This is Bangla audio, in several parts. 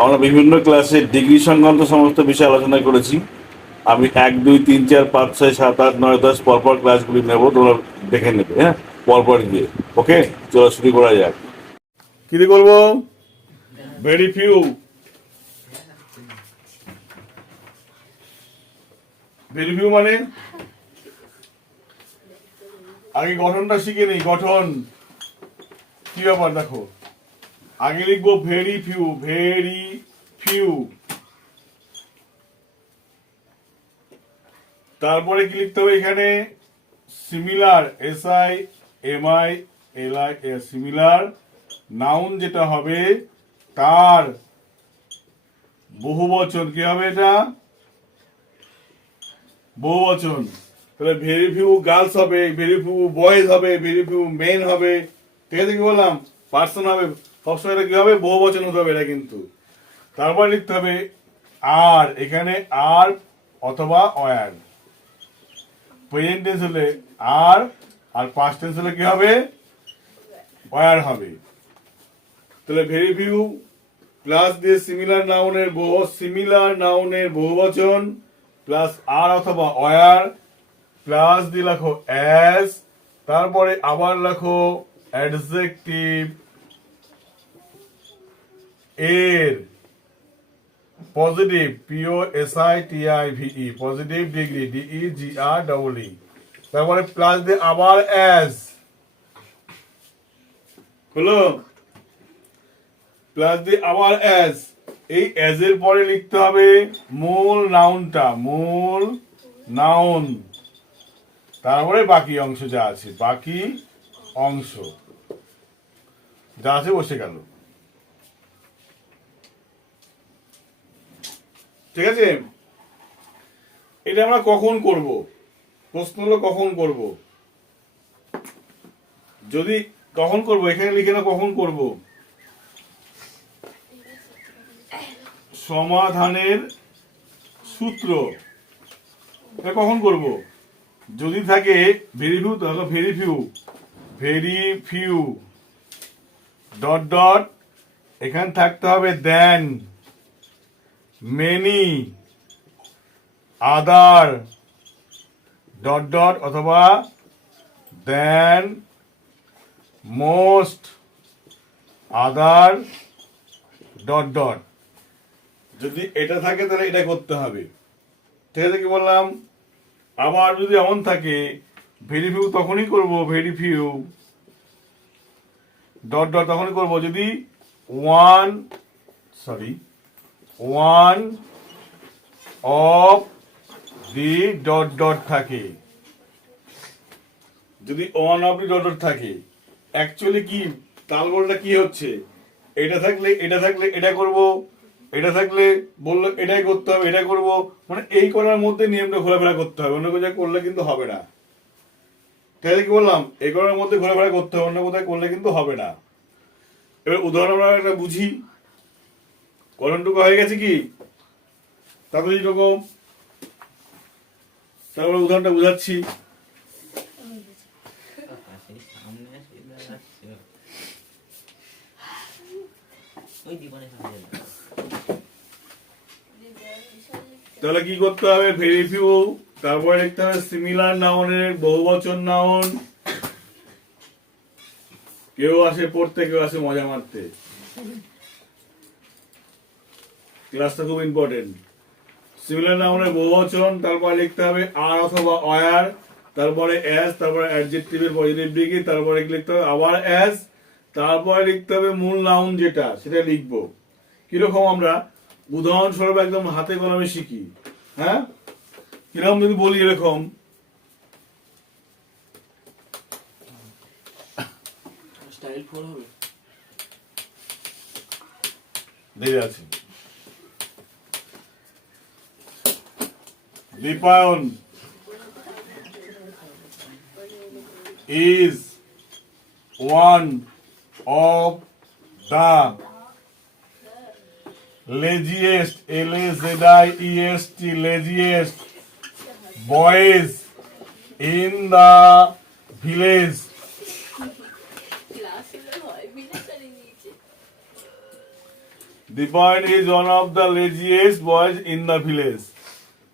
আমরা বিভিন্ন ক্লাসে ডিগ্রি সংক্রান্ত সমস্ত বিষয়ে আলোচনা করেছি। আমি এক, দুই, তিন, চার, পাঁচ, ছয়, সাত, আট, নয়, দশ পরপর ক্লাসগুলি নেব, তোমরা দেখে নেবে হ্যাঁ? পরপর গিয়ে, ওকে? চলো শুরু করা যাক। কি দিয়ে করব ভেরি ফিউ ভেরি ফিউ মানে? আগে গঠনটা শিখে নেই, গঠন। কি ব্যাপার দেখো? আগে লিখব ভেরি ফিউ ভেরি ফিউ। তারপরে কি লিখতে হবে এখানে? Similar S I M I L I similar. Noun যেটা হবে তার। বহু বচন কি হবে এটা? বহু বচন তাহলে ভেরি ফিউ গার্লস হবে, ভেরি ফিউ বয়েজ হবে, ভেরি ফিউ মেন হবে। ঠিক আছে কি বললাম? পার্সন হবে। সবসময় এটা কি হবে বহু বচন হতে হবে এটা কিন্তু। তারপর লিখতে হবে আর। এখানে আর অথবা অয়ার প্রেজেন্ট টেন্স হলে আর আর পাস্ট টেন্স হলে কি হবে? ওয়ার হবে। তাহলে ভেরি ফিউ প্লাস দিয়ে সিমিলার নাউনের বহু সিমিলার নাউনের বহুবচন প্লাস আর অথবা ওয়ার প্লাস দিয়ে লেখো অ্যাজ তারপরে আবার লেখো অ্যাডজেক্টিভ এর positive P O S I T I V E positive degree D E G R double E তারপরে প্লাস দিয়ে আবার অ্যাজ হলো প্লাস দিয়ে আবার অ্যাজ এই অ্যাজ এর পরে লিখতে হবে মূল নাউনটা মূল নাউন তারপরে বাকি অংশ যা আছে, বাকি অংশ, যা আছে বসে গেল। ঠিক আছে? এটা আমরা কখন করব? প্রশ্ন হলো কখন করব? যদি কখন করব? এখানে লিখে না কখন করব। সমাধানের সূত্র। এটা কখন করব? যদি থাকে ভেরি ফিউ তাহলে very few very few dot dot. এখানে থাকতে হবে than. Many other dot dot অথবা than most other dot dot যদি এটা থাকে, তাহলে এটা করতে হবে। ঠিক আছে কি বললাম? আবার যদি এমন থাকে ভেরি ফিউ তখনই করব ভেরি ফিউ ডট ডট তখনই করব। যদি one sorry one of the dot dot থাকে। যদি one of the dot dot থাকে অ্যাকচুয়ালি কি তালগোলটা কি হচ্ছে? এটা থাকলে এটা থাকলে এটা করব, এটা থাকলে বলল এটাই করতে হবে এটা করব। মানে এই করার মধ্যে নিয়মটা ঘোরাফেরা করতে হবে, অন্য কোথায় করলে কিন্তু হবে না। তাহলে কি বললাম, এই করার মধ্যে ঘোরাফেরা করতে হবে, অন্য কোথায় করলে কিন্তু হবে না। এবার উদাহরণ আমরা একটা বুঝি। কলমটুকু হয়ে গেছে কি? তারপরে এরকম তারপরে উদাহরণটা বুঝাচ্ছি। তাহলে কি করতে হবে? ভেরি ফিউ তারপরে লিখতে হবে সিমিলার নাউনের বহুবচন নাউন কেউ আসে পড়তে, কেউ আসে মজা মারতে। ক্লাসটা খুব ইম্পর্টেন্ট সিমিলার নাউনের বহুবচন তারপরে লিখতে হবে আর অথবা অয়ার তারপরে অ্যাজ তারপরে অ্যাডজেক্টিভের পজিটিভ ডিগ্রি তারপরে লিখতে হবে? আবার অ্যাজ তারপরে লিখতে হবে মূল নাউন যেটা সেটা লিখব। কীরকম আমরা? উদাহরণস্বরূপ একদম হাতে কলমে শিখি। হ্যাঁ? কীরকম যদি বলি এরকম? স্টাইল ফোর হবে। দেরি আছে। Dipayan is one of the laziest L A Z I E S T laziest boys in the village ক্লাসগুলো হয় বিনা করে নিয়েছে Dipayan is one of the laziest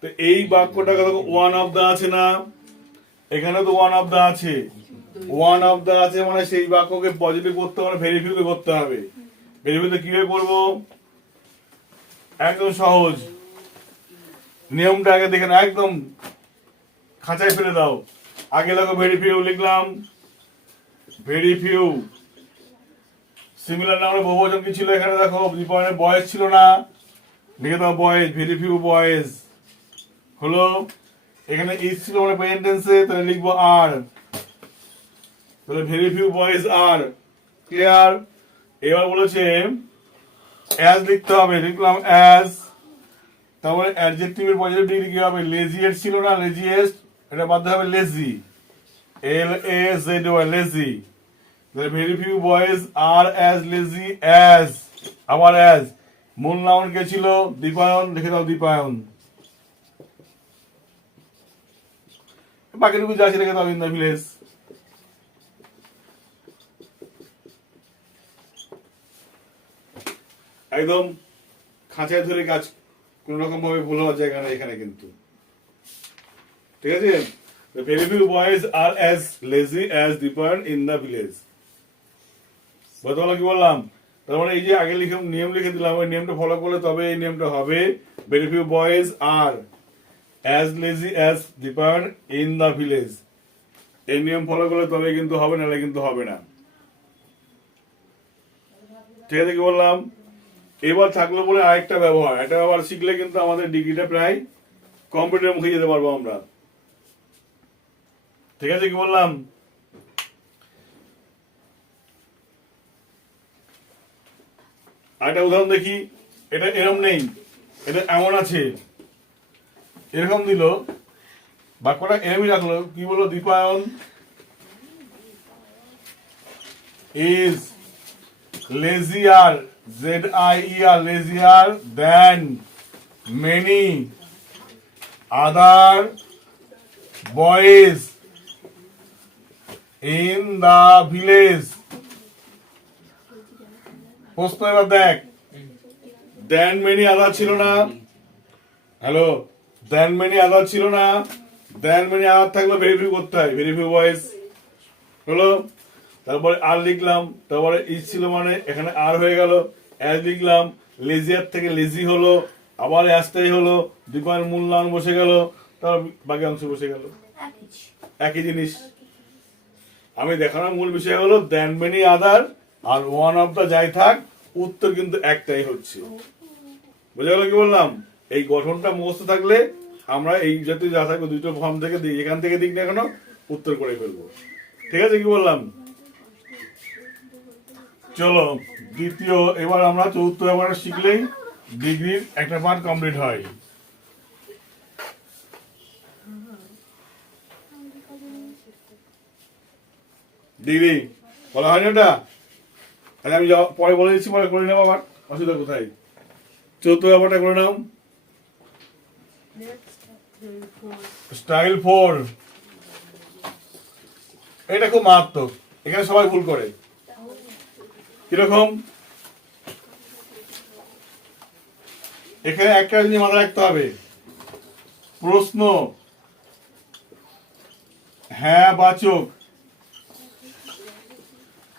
তো এই বাক্যটা ওয়ান অফ দ্য আছে না? এখানে তো ওয়ান অফ দা আছে। ওয়ান অফ দ্য আছে মানে সেই বাক্যকে পজিটিভ করতে মানে ভেরিফিউ করতে হবে। ভেরিফিউ কীভাবে করব? একদম সহজ। নিয়মটা আগে দেখে না একদম খাঁচায় ফেলে দাও। আগে লাগো ভেরিফিউ লিখলাম। ভেরিফিউ সিমিলার নামে বহুবচন কি ছিল এখানে দেখো? বয়স ছিল না। লিখে দাও বয়েজ ভেরিফিউ বয়েজ হলো, এখানে ইজ ছিল মানে প্রেজেন্ট টেন্সে তাহলে লিখব আর তাহলে very few boys are clear এবার বলেছে অ্যাজ লিখতে হবে, লিখলাম অ্যাজ তারপরে অ্যাডজেক্টিভের পজিটিভ ডিগ্রি কি হবে লেজিয়েস্ট ছিল না লেজিয়েস্ট এটা বাদ হবে lazy L A Z Y lazy very few boys are as lazy as আবার অ্যাজ মূল নাউন কে ছিল দীপায়ন, লিখে দাও দীপায়ন. বাকিটুকু যা আছে লিখে দাও ইন ভিলেজ একদম খাঁচায় ধরে কাজ কোন রকম ভাবে ভুল হওয়ার জায়গা নেই এখানে কিন্তু। ঠিক আছে? Very few boys are as lazy as Dipayan in the village বুঝতে পারলাম কি বললাম? তার মানে এই যে আগে লিখে, নিয়ম লিখে দিলাম, ওই নিয়মটা ফলো করলে তবে এই নিয়মটা হবে। Very few boys are as lazy as Dipayan in the village এই নিয়ম ফলো করলে তবে কিন্তু হবে না কিন্তু হবে না। ঠিক আছে কি বললাম? এবার থাকল বলে আরেকটা ব্যবহার। একটা ব্যবহার শিখলে কিন্তু আমাদের ডিগ্রিটা প্রায় কম্পিউটারের মুখে যেতে পারব আমরা। ঠিক আছে কি বললাম? আরেকটা উদাহরণ দেখি। এটা এরম নেই। এটা এমন আছে। এরকম দিল, বাক্যটা এরমই রাখল, কি বলল, Dipayan? Is lazier Z I r, lazier than many other boys in the village. প্রশ্ন এবার দেখ। দেন মেনি আদার ছিল না। হ্যালো দেন মেনি আদার ছিল না। দেন মেনি আদার থাকলে ভেরিফিউ করতে হয়। ভেরিফিউ ভয়েস হলো? তারপরে আর লিখলাম। তারপরে ইজ ছিল মানে এখানে আর হয়ে গেল। অ্যাজ লিখলাম। লেজিয়ার থেকে লেজি হলো। আবার অ্যাজটাই হলো। দীপার মূল নাম বসে গেল। তারপর বাকি অংশ বসে গেল। একই জিনিস। আমি দেখানোর মূল বিষয় হলো দেন মেনি আদার আর ওয়ান অফ দা যাই থাক উত্তর কিন্তু একটাই হচ্ছে। বুঝা গেল কি বললাম? এই গঠনটা মুখস্থ থাকলে আমরা এই জাতীয় যা থাকবে দুটো ফর্ম থেকে দিই, এখান থেকে দিক না কেন, উত্তর করে ফেলব। ঠিক আছে, কি বললাম? চলো, দ্বিতীয়, এবার আমরা চতুর্থ ব্যবহার শিখলেই ডিগ্রির একটা পার্ট কমপ্লিট হয়। ডিগ্রি বলা হয়নি ওটা তাহলে আমি পরে বলে দিচ্ছি, পরে করে নেব আবার। অসুবিধা কোথায়? চতুর্থ ব্যাপারটা করে নাও। স্টাইল ফোর এটা খুব মারাত্মক। এখানে সবাই ভুল করে। কীরকম? এখানে একটা জিনিস মাথায় রাখতে হবে। প্রশ্ন। হ্যাঁ বাচক।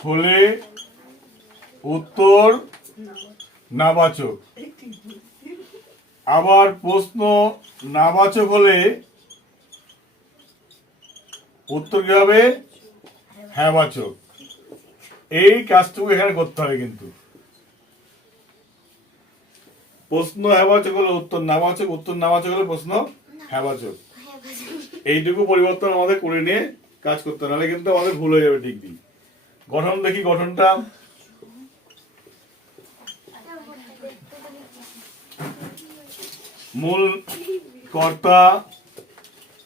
হলে উত্তর নাবাচক আবার প্রশ্ন নাবাচক হলে উত্তর কি হবে? হ্যাঁ বাচক। এই কাজটুকু এখানে করতে হবে কিন্তু। প্রশ্ন হ্যাবাচক হলে উত্তর নাবাচক উত্তর নাবাচক হলে প্রশ্ন হ্যাবাচক এইটুকু পরিবর্তন আমাদের করে নিয়ে কাজ করতে নাহলে কিন্তু আমাদের ভুল হয়ে যাবে ডিগ্রি। গঠন দেখি গঠনটা। মূল কর্তা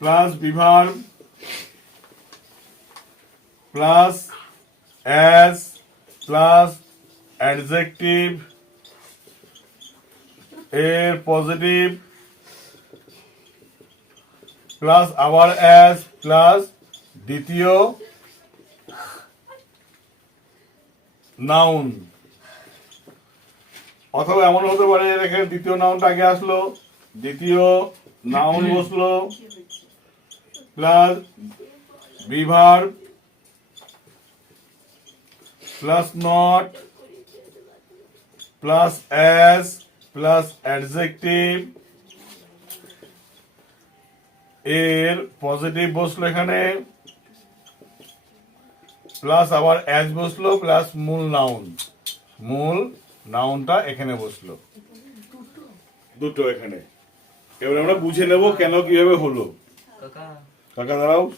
প্লাস বিভার প্লাস অ্যাজ প্লাস অ্যাডজেক্টিভ এর পজিটিভ প্লাস আবার অ্যাজ প্লাস দ্বিতীয় নাউন। অথবা এমন হতে পারে, এখানে দ্বিতীয় নাউনটা আগে আসলো। দ্বিতীয় নাউন বসল plus beaver plus not plus as plus adjective এর পজিটিভ বসল এখানে প্লাস আবার অ্যাজ বসল প্লাস মূল নাউন। মূল নাউনটা এখানে বসল দুটো এখানে। এবার আমরা বুঝে নেব কেন কীভাবে হলো। কাকা। কাকা দাঁড়াও।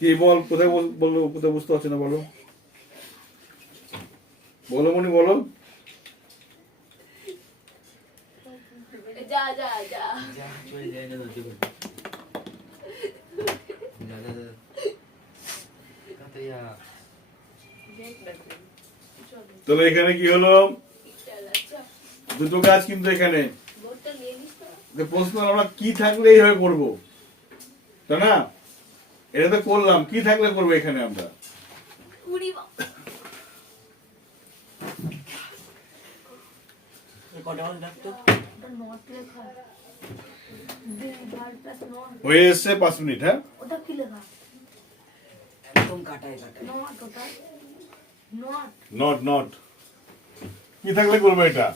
কি বল কোথায় বল- বলল কোথায় বুঝতে পারছি না বলো। বলো মনি বলো। যা যা যা। যা চলে যায় না কাতাইয়া দেখ তাহলে এখানে কি হলো? দুটো কাজ কিন্তু এখানে। প্রশ্ন আমরা কি থাকলে এইভাবে করব? তাই না? এটা তো করলাম। কি থাকলে করব এখানে আমরা? হয়ে এসছে পাঁচ মিনিট হ্যাঁ? ওটা কি লেখা একদম কাটায় কাটায় নট নট কি থাকলে করব এটা?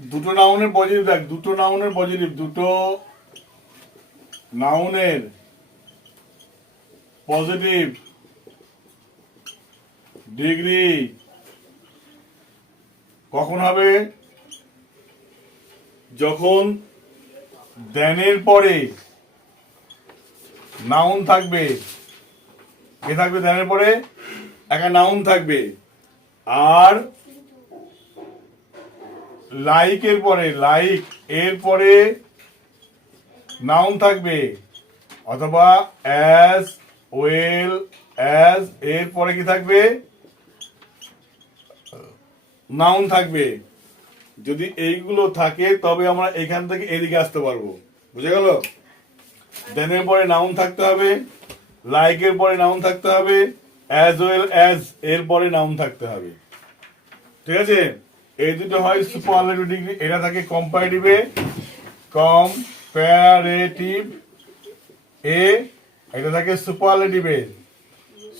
দুটো নাউনের পজিটিভ দেখ দুটো নাউনের পজিটিভ দুটো নাউনের পজিটিভ ডিগ্রি কখন হবে? যখন দেনের পরে। নাউন থাকবে। কে থাকবে দেনের পরে? একটা নাউন থাকবে। আর লাইকের পরে লাইক এর পরে নাউন থাকবে। অথবা অ্যাজ ওয়েল অ্যাজ এর পরে কি থাকবে? নাউন থাকবে। যদি এইগুলো থাকে, তবে আমরা এখান থেকে এদিকে আসতে পারব। বুঝে গেল? দেনের পরে নাউন থাকতে হবে লাইকের পরে নাউন থাকতে হবে অ্যাজ ওয়েল অ্যাজ এর পরে নাউন থাকতে হবে। ঠিক আছে? এই দুটো হয় সুপারলেটিভ ডিগ্রি এটা থাকে কম্পারেটিভে কম্পারেটিভ এ এটা থাকে সুপারলেটিভে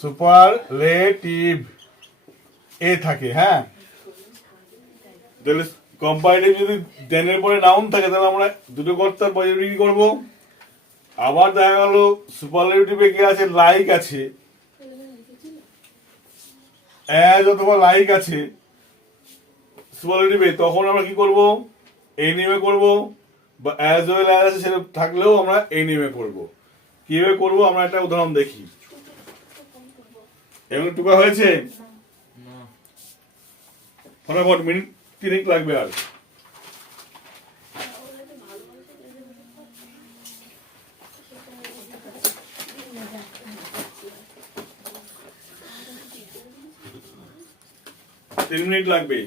সুপারলেটিভ এ থাকে হ্যাঁ? তাহলে কম্পারেটিভ যদি দেনের পরে নাউন থাকে, তাহলে আমরা দুটো কর্তার পজিটিভ ডিগ্রি করব? আবার দেখা গেল সুপারলেটিভে কি আছে লাইক আছে। অ্যাজ অথবা লাইক আছে সুপারলেটিভে তখন আমরা কি করব? এই নিয়মে করব। বা অ্যাজ ওয়েল অ্যাজ সেটা থাকলেও আমরা এই নিয়মে করব। কীভাবে করব? আমরা একটা উদাহরণ দেখি। এগুলো টুকা হয়েছে? ফটাফট মিনিট তিনেক লাগবে আর। মিনিট লাগবে